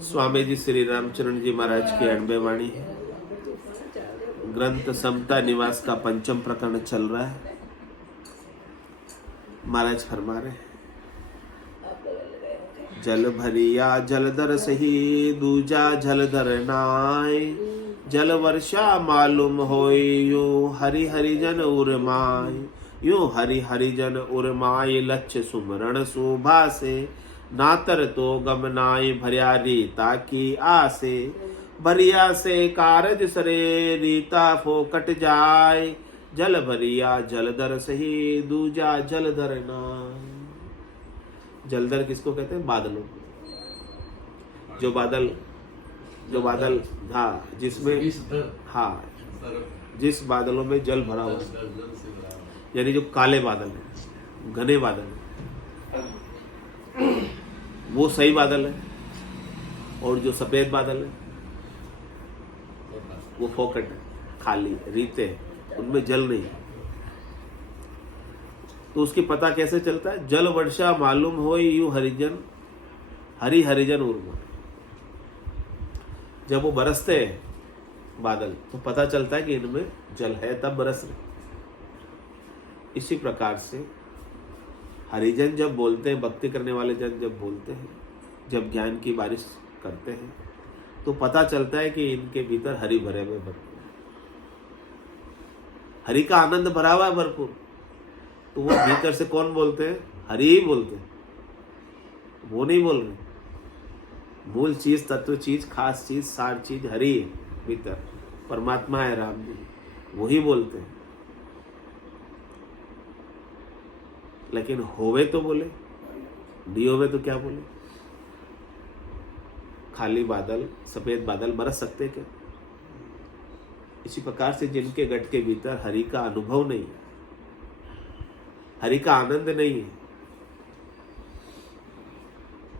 स्वामी जी श्री रामचरण जी महाराज की 90 वाणी है। ग्रंथ समता निवास का 5म प्रकरण चल रहा है। महाराज फरमा रहे हैं, जल भरिया जलधर सही दूजा जलधर नाय, जल वर्षा मालूम होय यो हरि हरिजन उर्माय, यो हरि हरिजन उर्माय लक्ष्य सुमरण शोभा से, नातर तो गमनाय भरिया रीता की आसे, भरिया से कारज सरे रीता फोकट जाय, जल भरिया जलधर सही दूजा जलधर नाय। जलधर किसको कहते हैं? बादलों। जो बादल हाँ जिसमें जिस बादलों में जल भरा हुआ, यानी जो काले बादल है, घने बादल है, वो सही बादल है। और जो सफेद बादल है वो फोकट है, खाली रीते है, उनमें जल नहीं। तो उसकी पता कैसे चलता है? जल वर्षा मालूम हो यू हरिजन हरि हरिजन उर्मा। जब वो बरसते हैं बादल तो पता चलता है कि इनमें जल है, तब बरस रहे। इसी प्रकार से हरिजन जब बोलते हैं, भक्ति करने वाले जन जब बोलते हैं, जब ज्ञान की बारिश करते हैं, तो पता चलता है कि इनके भीतर हरि भरे हुए भरपूर, हरि का आनंद भरा हुआ है भरपूर। तो वो भीतर से कौन बोलते हैं? हरि ही बोलते हैं, वो नहीं बोल रहे। मूल चीज, तत्व चीज, खास चीज, सार चीज हरि है भीतर, परमात्मा है राम जी, वही बोलते हैं। लेकिन होवे तो बोले, नहीं होवे तो क्या बोले? खाली बादल, सफेद बादल बरस सकते क्या? इसी प्रकार से जिनके गट के भीतर हरि का अनुभव नहीं है, हरि का आनंद नहीं है,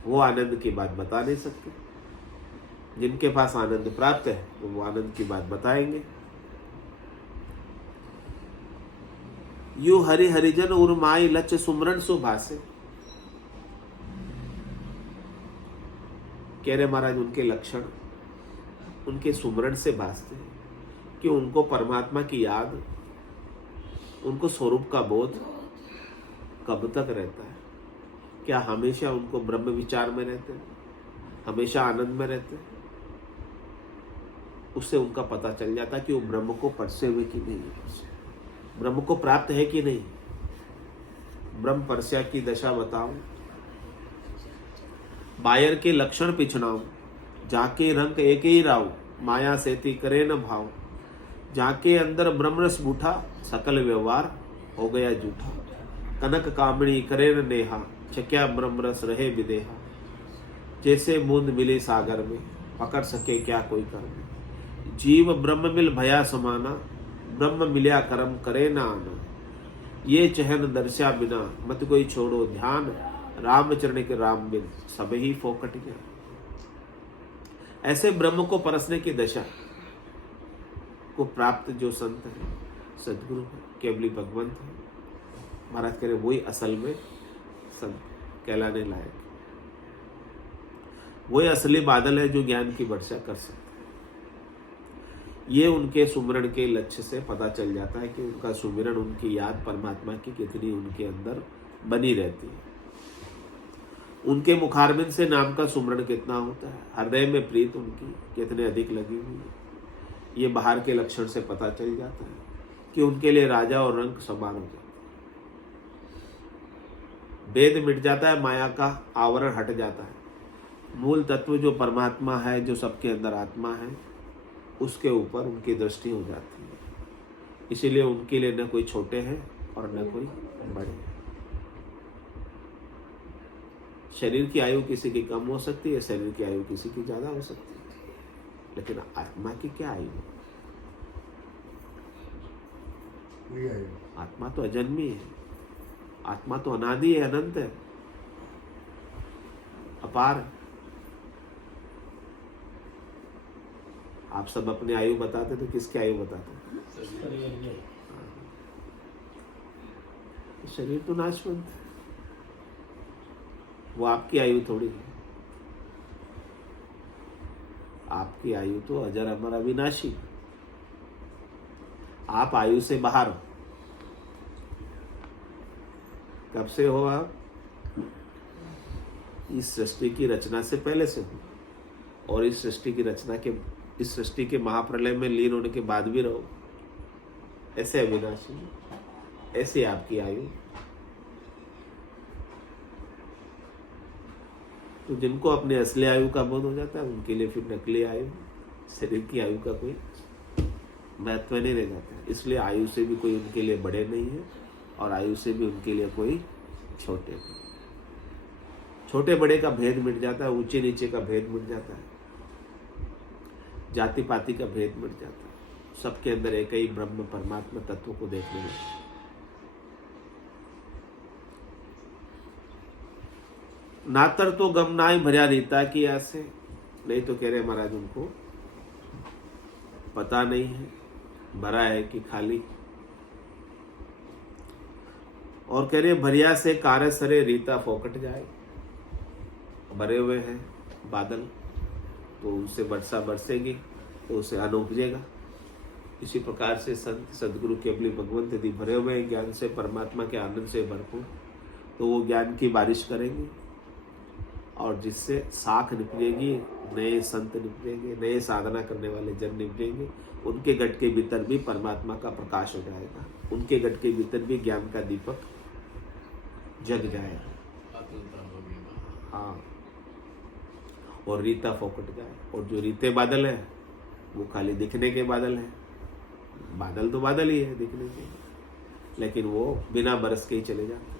वो आनंद की बात बता नहीं सकते। जिनके पास आनंद प्राप्त है तो वो आनंद की बात बताएंगे। यू हरि हरिजन उर्माई लक्ष्य सुमरण सुभासे। कह रहे महाराज उनके लक्षण उनके सुमरण से भासते हैं कि उनको परमात्मा की याद, उनको स्वरूप का बोध कब तक रहता है? क्या हमेशा उनको ब्रह्म विचार में रहते हैं, हमेशा आनंद में रहते हैं? उससे उनका पता चल जाता है कि वो ब्रह्म को परसे हुए कि नहीं, ब्रह्म को प्राप्त है कि नहीं। ब्रह्म परस्या की दशा बताऊं, बायर के लक्षण पिछड़ाऊं, जाके रंग एक ही राव, माया सेती करे न भाव, जाके अंदर ब्रह्म रस बूठा, सकल व्यवहार हो गया झूठा, कनक कामणी करे न नेहा, छक्या ब्रह्म रस रहे विदेहा, जैसे बूंद मिली सागर में, पकड़ सके क्या कोई कर्म, जीव ब्रह्म मिल भया समाना, ब्रह्म मिल्या कर्म करे न आना, ये चहन दर्शा बिना मत कोई छोड़ो ध्यान, रामचरण के राम बिन सब ही फोकट गया। ऐसे ब्रह्म को परसने की दशा को प्राप्त जो संत है, सदगुरु है, केवली भगवंत है, महाराज कह रहे वही असल में संत कहलाने लायक, वही असली बादल है जो ज्ञान की वर्षा कर सकते हैं। ये उनके सुमिरण के लक्ष्य से पता चल जाता है कि उनका सुमिरण, उनकी याद परमात्मा की कितनी उनके अंदर बनी रहती है। उनके मुखारबिंद से नाम का सुमिरण कितना होता है, हृदय में प्रीत उनकी कितने अधिक लगी हुई है, ये बाहर के लक्षण से पता चल जाता है कि उनके लिए राजा और रंग समान हो जाता है। भेद मिट जाता है, माया का आवरण हट जाता है, मूल तत्व जो परमात्मा है, जो सबके अंदर आत्मा है, उसके ऊपर उनकी दृष्टि हो जाती है। इसीलिए उनके लिए न कोई छोटे हैं और न कोई बड़े हैं। शरीर की आयु किसी की कम हो सकती है, शरीर की आयु किसी की ज्यादा हो सकती है, लेकिन आत्मा की क्या आयु है? आत्मा तो अजन्मी है, आत्मा तो अनादि है, अनंत है, अपार है। आप सब अपनी आयु बताते तो किसकी आयु बताते? शरीर तो नाशवंत है, वो आपकी आयु थोड़ी है। आपकी आयु तो अजर अमर अविनाशी, आप आयु से बाहर हो। कब से हो आप? इस सृष्टि की रचना से पहले से हो, और इस सृष्टि के महाप्रलय में लीन होने के बाद भी रहो। ऐसे अविनाशी, ऐसी आपकी आयु। तो जिनको अपने असली आयु का बोध हो जाता है, उनके लिए फिर नकली आयु, शरीर की आयु का कोई महत्व नहीं रह जाता। इसलिए आयु से भी कोई उनके लिए बड़े नहीं है, और आयु से भी उनके लिए कोई छोटे नहीं। छोटे बड़े का भेद मिट जाता है, ऊंचे नीचे का भेद मिट जाता है, जाति पाति का भेद मिट जाता है। सबके अंदर एक ही ब्रह्म परमात्मा तत्व को देखने में। नातर तो गम नाय भरिया रीता की आसे, नहीं तो कह रहे महाराज उनको पता नहीं है भरा है कि खाली। और कह रहे भरिया से कार्य सरे रीता फोकट जाए। भरे हुए हैं बादल, तो उनसे वर्षा बरसेगी तो उसे अन्न उपजेगा। इसी प्रकार से संत सदगुरु केवली भगवंत यदि भरे हुए ज्ञान से, परमात्मा के आनंद से भरपूर, तो वो ज्ञान की बारिश करेंगे, और जिससे साख निकलेगी, नए संत निकलेंगे, नए साधना करने वाले जन निकलेंगे। उनके गट के भीतर भी परमात्मा का प्रकाश हो जाएगा, उनके गट के भीतर भी ज्ञान का दीपक जग जाएगा। हाँ, और रीता फोकट जाए। और जो रीते बादल है वो खाली दिखने के बादल है। बादल तो बादल ही है दिखने के, लेकिन वो बिना बरस के ही चले जाते।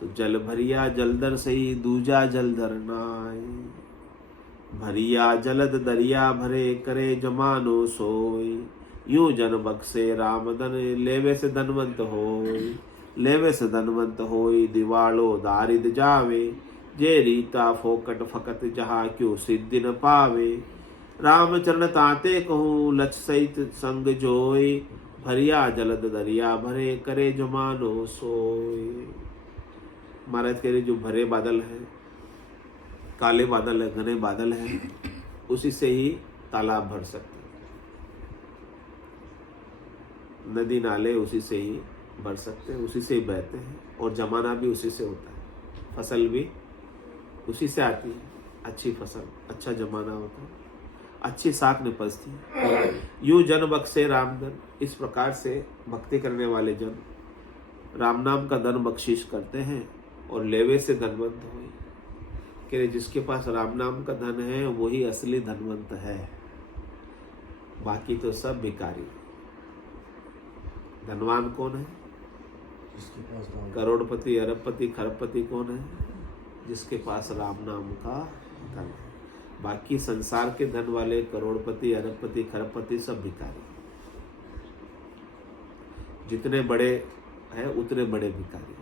तो जल भरिया जलदर सही, दूजा जलधर नाय। भरिया जलद दरिया भरे, करे जमानो सोई। यूं जन बक्से राम धन, लेवे से धनवंत होई। लेवे से धनवंत होई, दिवालो दारिद जावे। जे रीता फोकट फकत, जहाँ क्यों सिद्धि न पावे। रामचरण ताते कहूँ, लक्ष सहित संग जोई। भरिया जलद दरिया भरे, करे जमानो सोई। महाराज कह रहे जो भरे बादल हैं, काले बादल है, घने बादल हैं, उसी से ही तालाब भर सकते हैं, नदी नाले उसी से ही भर सकते हैं, उसी से ही बहते हैं, और जमाना भी उसी से होता है, फसल भी उसी से आती है। अच्छी फसल, अच्छा जमाना होता है, अच्छी साख निपजती है। यूं जन बख्शे रामधन, इस प्रकार से भक्ति करने वाले जन राम नाम का धन बख्शिश करते हैं, और लेवे से धनवंत हुए। कह रहे जिसके पास राम नाम का धन है वही असली धनवंत है, बाकी तो सब भिखारी। धनवान कौन है? जिसके पास करोड़पति, अरबपति, खरबपति कौन है? जिसके पास राम नाम का धन है। बाकी संसार के धन वाले करोड़पति, अरबपति, खरबपति सब भिखारी। जितने बड़े हैं उतने बड़े भिखारी।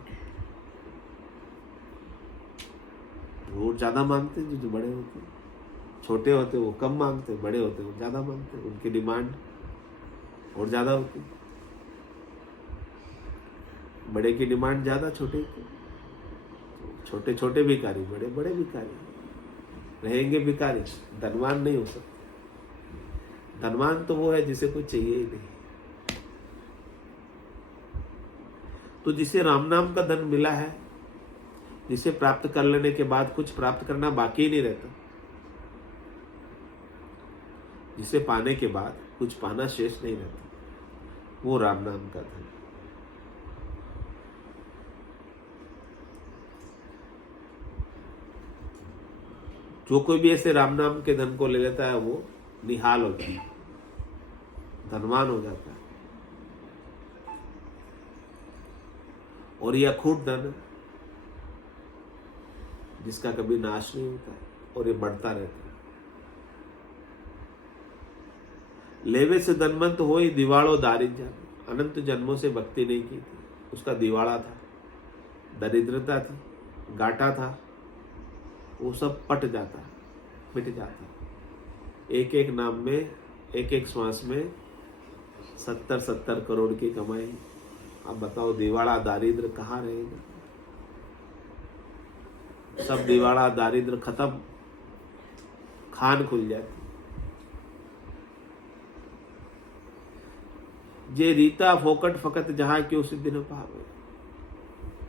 वो ज्यादा मांगते हैं जो बड़े होते हैं, छोटे होते वो कम मांगते, बड़े होते वो ज्यादा मांगते, उनकी डिमांड और ज्यादा होती। बड़े की डिमांड ज्यादा, छोटे की, छोटे छोटे भिखारी, बड़े बड़े भिखारी रहेंगे भिखारी, धनवान नहीं हो सकते। धनवान तो वो है जिसे कुछ चाहिए ही नहीं। तो जिसे राम नाम का धन मिला है, जिसे प्राप्त कर लेने के बाद कुछ प्राप्त करना बाकी ही नहीं रहता, जिसे पाने के बाद कुछ पाना शेष नहीं रहता, वो राम नाम का धन। जो कोई भी ऐसे राम नाम के धन को ले लेता है वो निहाल होता है, धनवान हो जाता है। और यह अखूट धन जिसका कभी नाश नहीं होता है, और ये बढ़ता रहता है। लेवे से धनवंत होई, दिवाड़ो दारिद्र जाने। अनंत जन्मों से भक्ति नहीं की थी, उसका दिवाड़ा था, दरिद्रता थी, घाटा था, वो सब पट जाता, मिट जाता। एक एक नाम में, एक एक श्वास में 70-70 करोड़ की कमाई। अब बताओ दिवाड़ा दारिद्र कहाँ रहेगा? सब दिवाड़ा दारिद्र खत्म, खान खुल जाती। जे रीता फोकट फकत जहां क्यों सिद्धि न पावे।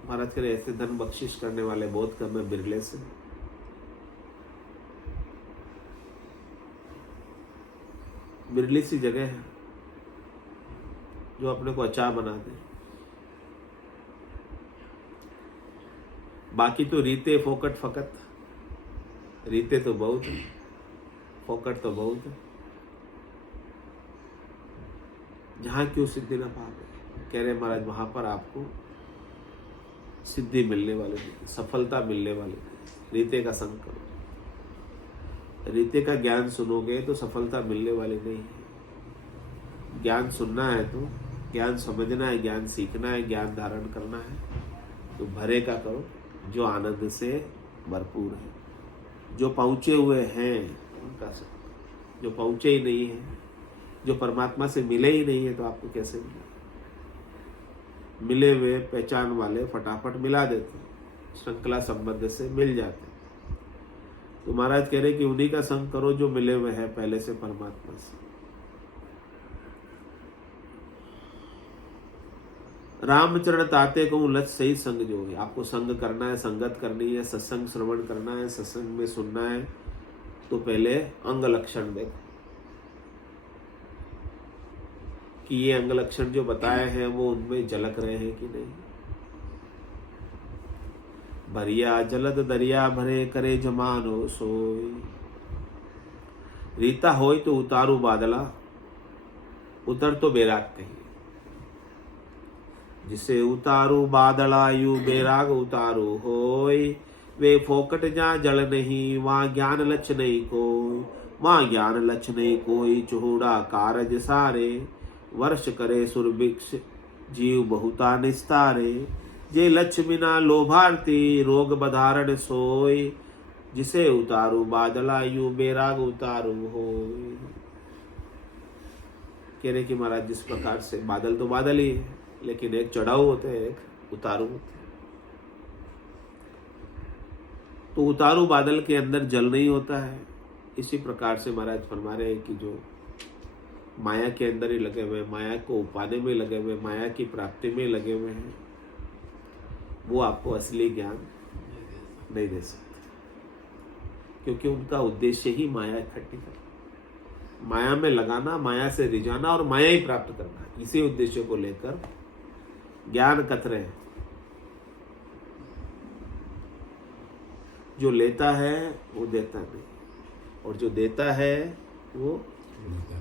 महाराज कह रहे ऐसे धन बख्शिश करने वाले बहुत कम है, बिरले से। बिरली सी जगह है जो अपने को अचार बना दे। बाकी तो रीते फोकट फकत, रीते तो बहुत है, फोकट तो बहुत है, जहां क्यों सिद्धि ना पावे। कह रहे महाराज वहां पर आपको सिद्धि मिलने वाले नहीं, सफलता मिलने वाली नहीं। रीते का संग करो, रीते का ज्ञान सुनोगे तो सफलता मिलने वाली नहीं है। ज्ञान सुनना है तो ज्ञान समझना है, ज्ञान सीखना है, ज्ञान धारण करना है तो भरे का करो जो आनंद से भरपूर है। जो पहुंचे हुए हैं उनका संग, जो पहुंचे ही नहीं है, जो परमात्मा से मिले ही नहीं है तो आपको कैसे मिले। मिले हुए पहचान वाले फटाफट मिला देते, श्रृंखला संबंध से मिल जाते। तो महाराज कह रहे कि उन्हीं का संग करो जो मिले हुए हैं पहले से परमात्मा से। रामचरण ताते को लच सही संग जो है। आपको संग करना है, संगत करनी है, सत्संग श्रवण करना है, सत्संग में सुनना है तो पहले अंग लक्षण देखो कि ये अंग लक्षण जो बताए हैं वो उनमें झलक रहे हैं कि नहीं। भरिया जलद दरिया भरे करे जमानो सोई। रीता होय तो उतारू बादला, उतर तो बैराग कही। जिसे उतारू बादला यू बैराग उतारू होय। वे फोकट जहाँ जल नहीं वहाँ ज्ञान लक्ष्य नहीं कोई। वहाँ ज्ञान लक्ष्य नहीं कोई चोहड़ा कारज सारे। वर्ष करे सुरभिक्ष जीव बहुता निस्तारे। जे लक्ष्य बिना लोभार्थी रोग बधारण सोय। जिसे उतारू बादला यू बैराग उतारू होय। कह रहे कि महाराज जिस प्रकार से बादल तो बादल ही है लेकिन एक चढ़ाऊ होते हैं एक उतारू होते हैं। तो उतारू बादल के अंदर जल नहीं होता है। इसी प्रकार से महाराज फरमा रहे हैं कि जो माया के अंदर ही लगे हुए, माया को पाने में लगे हुए, माया की प्राप्ति में लगे हुए हैं, वो आपको असली ज्ञान नहीं दे सकते क्योंकि उनका उद्देश्य ही माया इकट्ठी करना, माया में लगाना, माया से रिझाना और माया ही प्राप्त करना। इसी उद्देश्य को लेकर ज्ञान कतरे हैं। जो लेता है वो देता नहीं और जो देता है वो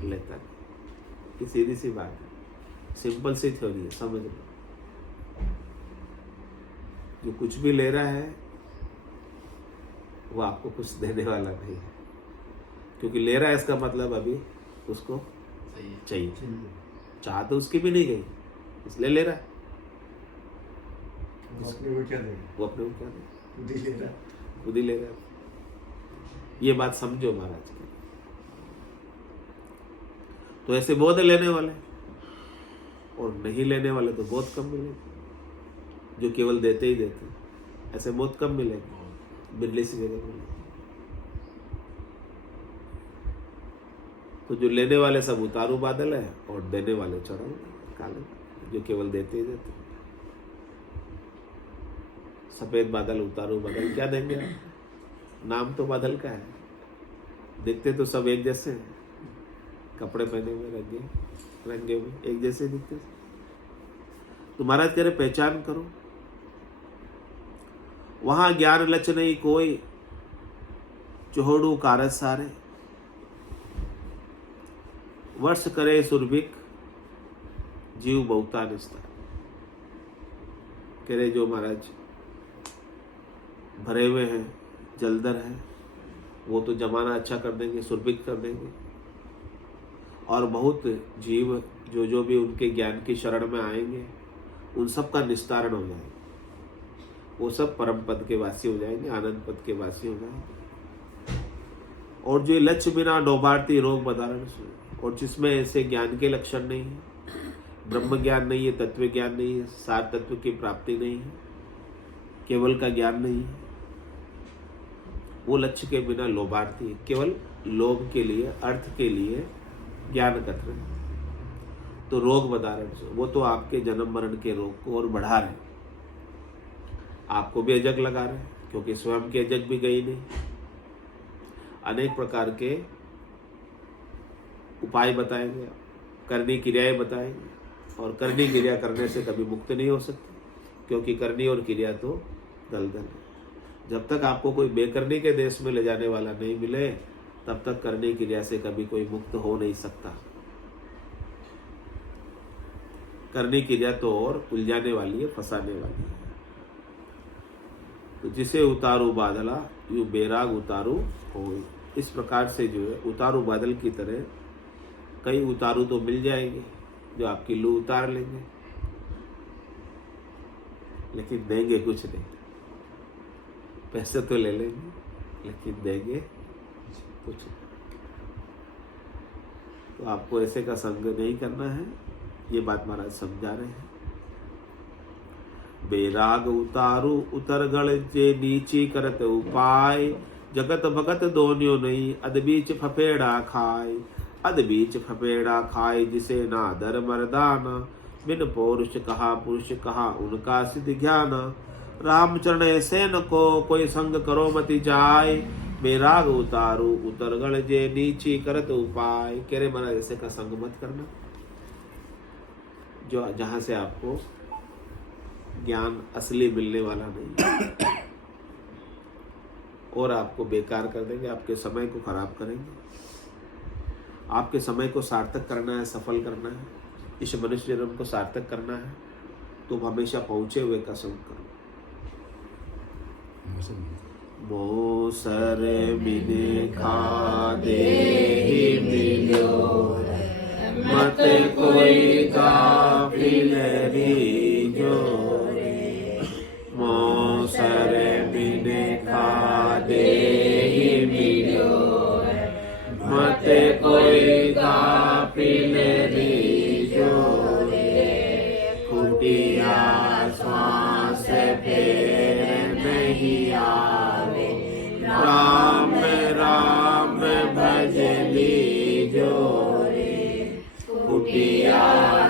लेता नहीं। ये सीधी सी बात है, सिंपल सी थ्योरी है, समझ लो। जो कुछ भी ले रहा है वो आपको कुछ देने वाला नहीं है क्योंकि ले रहा है इसका मतलब अभी उसको चाहिए। चाह तो उसकी भी नहीं गई इसलिए ले रहा है। वो अपने को क्या देगा? वो अपने को क्या देगा? खुद ही ले रहा है। खुद ही ले रहा है। ये बात समझो महाराज की। तो ऐसे बहुत लेने वाले और नहीं लेने वाले तो बहुत कम मिलेंगे। जो केवल देते ही देते ऐसे बहुत कम मिलेंगे, बिरली सी जगह मिलेंगे। तो जो लेने वाले सब उतारू बादल है और देने वाले चढ़ाऊ काले, जो केवल देते ही देते। सफेद बादल उतारू बादल क्या देंगे आप? नाम तो बादल का है, दिखते तो सब एक जैसे हैं, कपड़े पहने हुए रंगे हुए एक जैसे दिखते। तो महाराज कह रहे पहचान करो, वहां ज्ञान लच नहीं कोई चोहड़ू कारज सारे। वर्ष करे सुरभिक जीव बहुता निस्तार। कह रहे जो महाराज भरे हुए हैं, जलदर हैं, वो तो जमाना अच्छा कर देंगे, सुरभिक कर देंगे। और बहुत जीव जो जो भी उनके ज्ञान की शरण में आएंगे उन सब का निस्तारण हो जाएगा। वो सब परम पद के वासी हो जाएंगे, आनंद पद के वासी हो जाएंगे। और जो लक्ष्य बिना डोबारती रोग बधारण से, और जिसमें ऐसे ज्ञान के लक्षण नहीं है, ब्रह्म ज्ञान नहीं है, तत्व ज्ञान नहीं है, सार तत्व की प्राप्ति नहीं है, केवल का ज्ञान नहीं है, वो लक्ष्य के बिना लोभार्थी है, केवल लोभ के लिए, अर्थ के लिए ज्ञान कथन है। तो रोग बधारण से वो तो आपके जन्म मरण के रोग को और बढ़ा रहे, आपको भी अजग लगा रहे, क्योंकि स्वयं की अजग भी गई नहीं। अनेक प्रकार के उपाय बताएंगे, करनी क्रियाएं बताएंगे, और करनी क्रिया करने से कभी मुक्त नहीं हो सकते, क्योंकि करनी और क्रिया तो दलदल है। जब तक आपको कोई बेकरनी के देश में ले जाने वाला नहीं मिले, तब तक करनी क्रिया से कभी कोई मुक्त हो नहीं सकता। करनी क्रिया तो और उलझाने वाली है, फंसाने वाली है। तो जिसे उतारू बादला यूं बेराग उतारू होए। इस प्रकार से जो है उतारू बादल की तरह कई उतारू तो मिल जाएंगे जो आपकी लू उतार लेंगे, लेकिन देंगे कुछ नहीं। पैसे तो ले लेंगे लेकिन देंगे कुछ नहीं। तो आपको ऐसे का संग नहीं करना है, ये बात महाराज समझा रहे हैं। बेराग उतारू उतरगढ़ जे नीची करत उपाय, जगत भगत दोन्यो नहीं अद बीच फफेड़ा खाए। अद बीच फफेड़ा खाए जिसे ना दर मर्दाना, बिन पौरुष कहा पुरुष कहा उनका सिद्ध ज्ञाना। रामचरण ऐसे न को कोई संग करो मति जाय, बेराग उतारू उतरगढ़ जे नीची करत उपाय। कह रहे महाराज ऐसे का संग मत करना जो जहां से आपको ज्ञान असली मिलने वाला नहीं, और आपको बेकार कर देंगे, आपके समय को खराब करेंगे। आपके समय को सार्थक करना है, सफल करना है, इस मनुष्य जन्म को सार्थक करना है, तो हमेशा पहुंचे हुए का संग करो। मोसर मिने खादे ही मिलो, मत कोई गाफिल रीजो। मोसर मिने खादे ही मिलो, मत कोई गाफिल रीजो। कुटिया श्वास फेर नहीं आवे, राम राम भज लीजो। कुटिया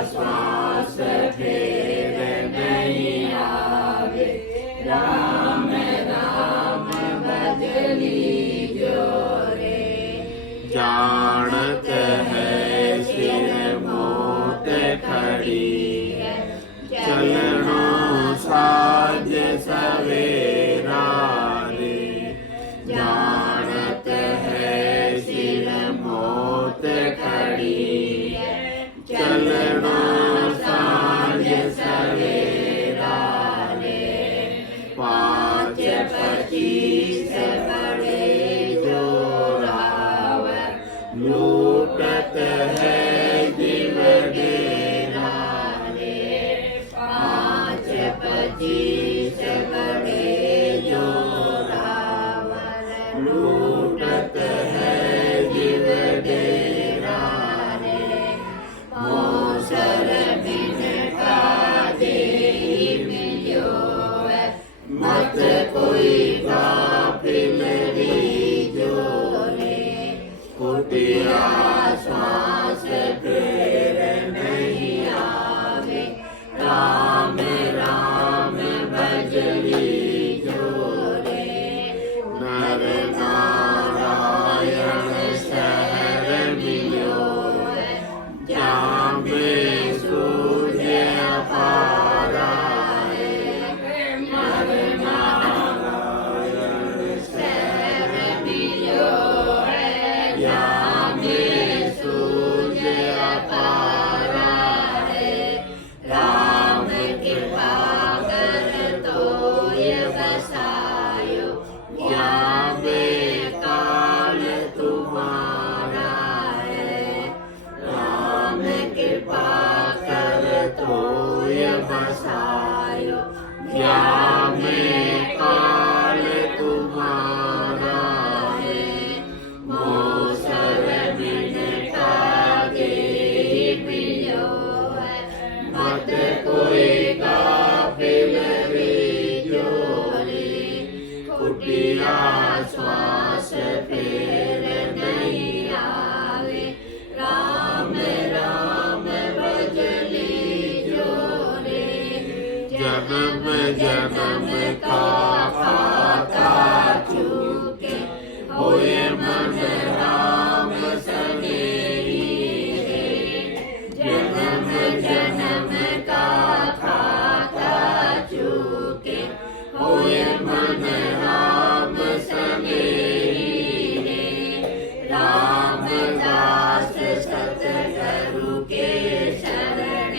श्वास फेर नहीं आवे, राम राम भज लीजो रे। जानत है सिर मोत खड़ी, चलनो साज सवेरा रे। जानत है सिर मोत खड़ी, चलनो साज सवेरा रे। 5 25 बड़े जोरावर, लूटत है जीव डेरा रे। 5 25 बड़े जोरावर, लूटत है जीव डेरा रे। मोसर बिन खादे मिलो, मत कोई गाफिल रीजो रे। कुटिया श्वास फेर नहीं आवे, राम राम भज लीजो रे। नर नारायण शहर मिलो, जामे सूर्य अपारा है। नर नारायण शहर मिलो, जामे सूर्य जन्म का खाता चूके, होए मन राम सनेही रे। जन्म जन्म का खाता चूके, होए मन राम सनेही रे। रामदास सतगुरु के शरण,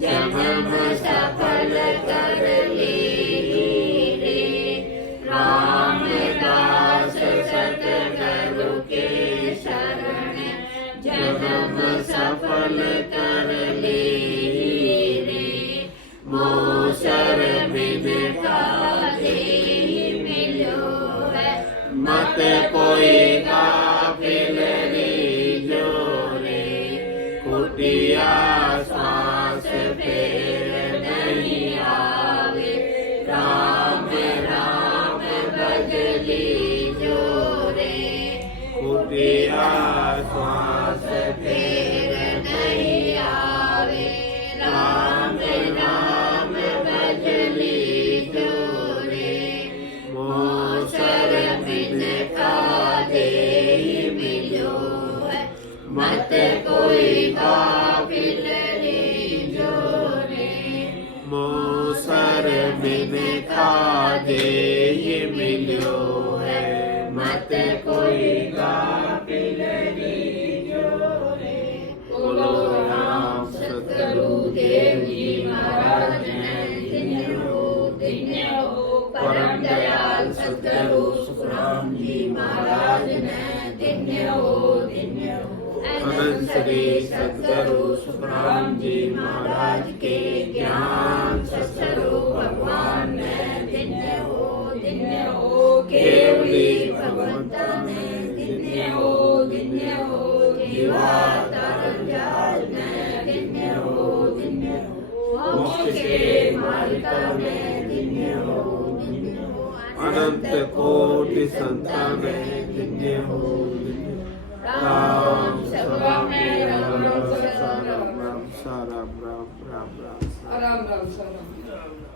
जन्म सफल कर ली रे। रामदास सतगुरु के शरण, जन्म सफल कर ली रे। मोसर बिन काले मिलो है, मत कोई गाफिल रीझो रे। कुटिया श्वास फेर नहीं आवे, राम राम भज लीजो रे। कुटिया श्वास फेर नहीं आवे, राम राम भज लीजो रे। मोसर बिन काले मिलो है, मत कोई गाफिल रीझो रे। मोसर बिन खादे ये मिलो है, मत कोई गाफिल रीझो रे। बोलो राम सतगुरु देव जी महाराज ने धन्य हो। परम दयाल सतगुरु सुखराम जी महाराज ने धन्य हो। अनंत श्री सतगुरु सुखराम जी महाराज के ज्ञान सत्स्वरूप भगवान ने धन्य हो। केवली भगवंत ने धन्य हो। जीवा तरन जहाज ने धन्य हो। मोक्ष के मार्ग में धन्य हो। अनंत कोटि संतान में धन्य हो। राम सर्वम राम राम राम राम राम राम राम राम राम राम राम